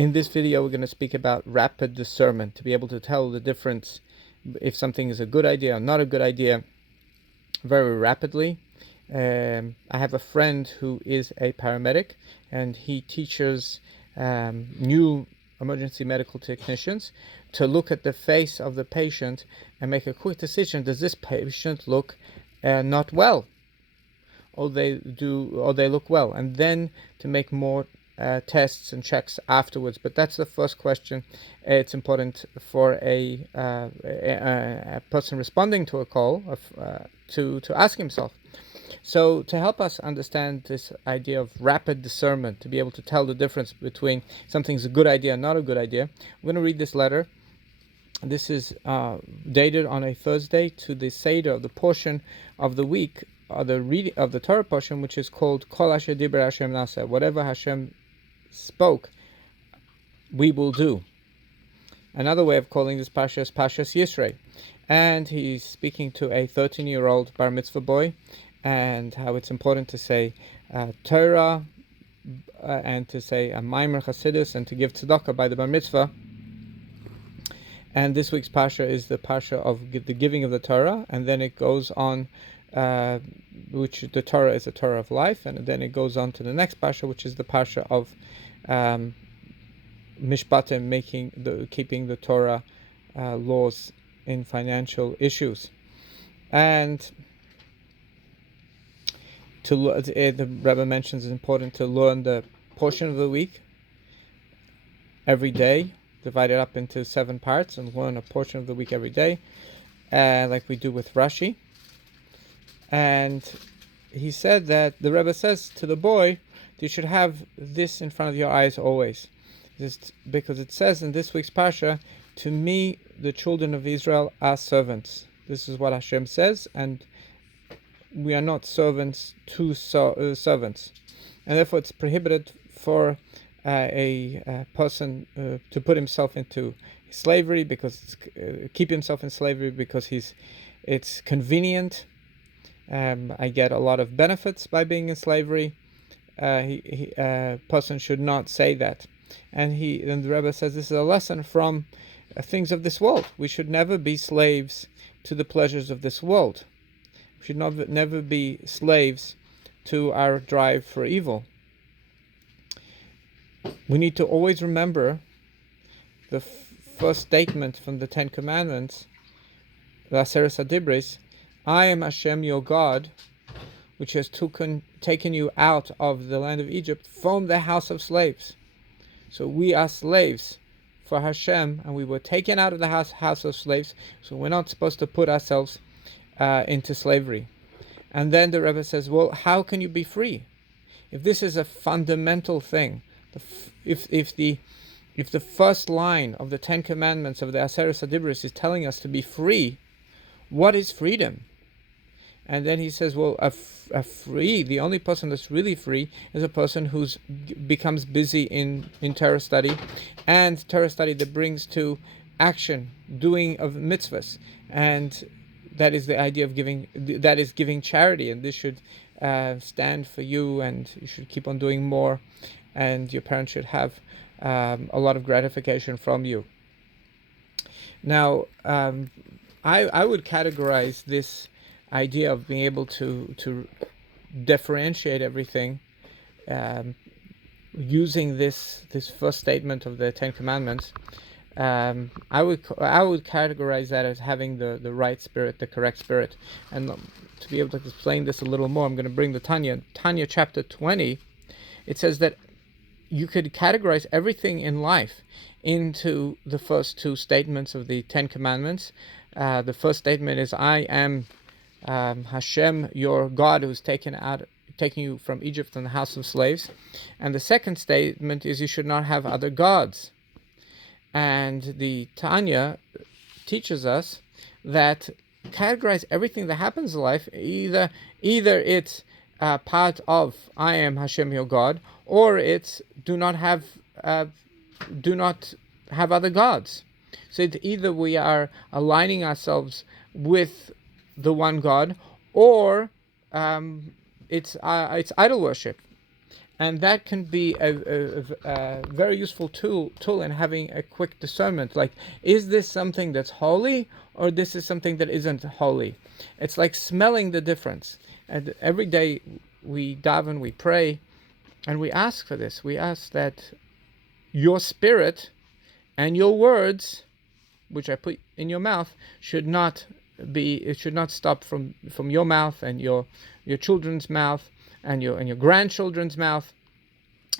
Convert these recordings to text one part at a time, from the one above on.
In this video, we're going to speak about rapid discernment, to be able to tell the difference if something is a good idea or not a good idea very rapidly. I have a friend who is a paramedic, and he teaches new emergency medical technicians to look at the face of the patient and make a quick decision. Does this patient look not well, or they look well, and then to make more tests and checks afterwards. But that's the first question. It's important for a person responding to a call to ask himself. So to help us understand this idea of rapid discernment, to be able to tell the difference between something's a good idea and not a good idea, I'm going to read this letter. This is dated on a Thursday to the Seder, of the portion of the week, the reading of the Torah portion, which is called Kol Asher Diber Hashem Nasa. Whatever Hashem spoke, we will do. Another way of calling this Pasha is Pashas Yisrei. And he's speaking to a 13-year-old bar mitzvah boy, and how it's important to say Torah, and to say a Maimer Chasidus, and to give tzedakah by the bar mitzvah. And this week's Pasha is the Pasha of the giving of the Torah, and then it goes on, which the Torah is a Torah of life, and then it goes on to the next Pasha, which is the Pasha of Mishpatim, keeping the Torah laws in financial issues. And the Rebbe mentions it's important to learn the portion of the week every day, divide it up into 7 parts, and learn a portion of the week every day, like we do with Rashi. And he said that the Rebbe says to the boy, you should have this in front of your eyes always. Just because it says in this week's Pasha, to me, the children of Israel are servants. This is what Hashem says, and we are not servants to servants. And therefore it's prohibited for a person to put himself into slavery, because keep himself in slavery because it's convenient. I get a lot of benefits by being in slavery. Person should not say that. And the Rebbe says this is a lesson from things of this world. We should never be slaves to the pleasures of this world. We should never be slaves to our drive for evil. We need to always remember the first statement from the 10 Commandments, the Aseret HaDibros, I am Hashem your God, which has taken you out of the land of Egypt from the house of slaves. So we are slaves for Hashem, and we were taken out of the house of slaves, so we're not supposed to put ourselves into slavery. And then the Rebbe says, well, how can you be free? If this is a fundamental thing, if the first line of the 10 Commandments of the Aseret HaDibros is telling us to be free, what is freedom? And then he says, well, the only person that's really free is a person who becomes busy in Torah study, and Torah study that brings to action, doing of mitzvahs. And that is the idea of giving charity, and this should stand for you, and you should keep on doing more, and your parents should have a lot of gratification from you. Now, I would categorize this idea of being able to differentiate everything using this first statement of the 10 Commandments. I would categorize that as having the right spirit, the correct spirit. And to be able to explain this a little more, I'm going to bring the Tanya chapter 20. It says that you could categorize everything in life into the first 2 statements of the 10 Commandments. The first statement is, I am Hashem, your God, who's taken you from Egypt and the house of slaves. And the second statement is, you should not have other gods. And the Tanya teaches us that categorize everything that happens in life, either it's part of I am Hashem, your God, or it's do not have other gods. So either we are aligning ourselves with the one God, or it's idol worship. and that can be a very useful tool in having a quick discernment. Like, is this something that's holy, or this is something that isn't holy? It's like smelling the difference. And every day we daven, we pray, and we ask for this. We ask that your spirit and your words, which I put in your mouth, should not stop from your mouth and your children's mouth and your grandchildren's mouth.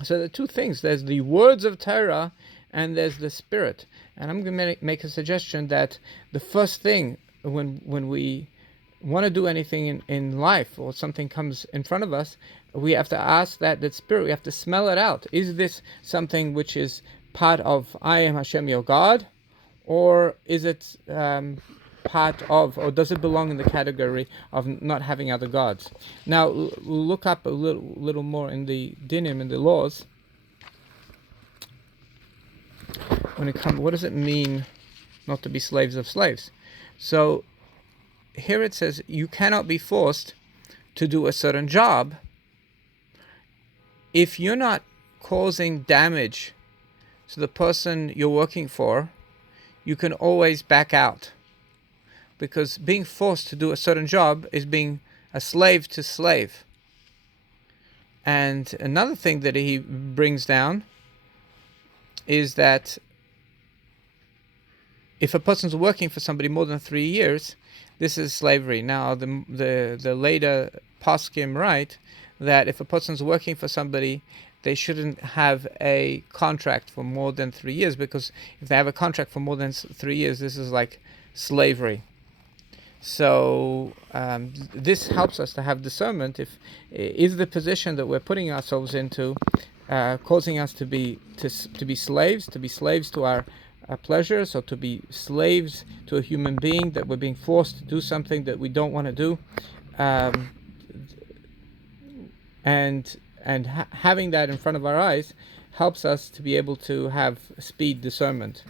So there are two things. There's the words of Torah and there's the spirit. And I'm going to make a suggestion that the first thing when we want to do anything in life, or something comes in front of us, we have to ask that spirit. We have to smell it out. Is this something which is part of I am Hashem your God, or is it part of, or does it belong in the category of not having other gods? Now we'll look up a little more in the dinim, in the laws, when it comes, what does it mean not to be slaves of slaves? So here it says you cannot be forced to do a certain job if you're not causing damage to the person you're working for. You can always back out, because being forced to do a certain job is being a slave to slave. And another thing that he brings down is that if a person's working for somebody more than 3 years, this is slavery. Now the later poskim write that if a person's working for somebody, they shouldn't have a contract for more than 3 years, because if they have a contract for more than 3 years, this is like slavery. So this helps us to have discernment. Is the position that we're putting ourselves into causing us to be slaves to our pleasures, or to be slaves to a human being, that we're being forced to do something that we don't want to do, and having that in front of our eyes helps us to be able to have speed discernment.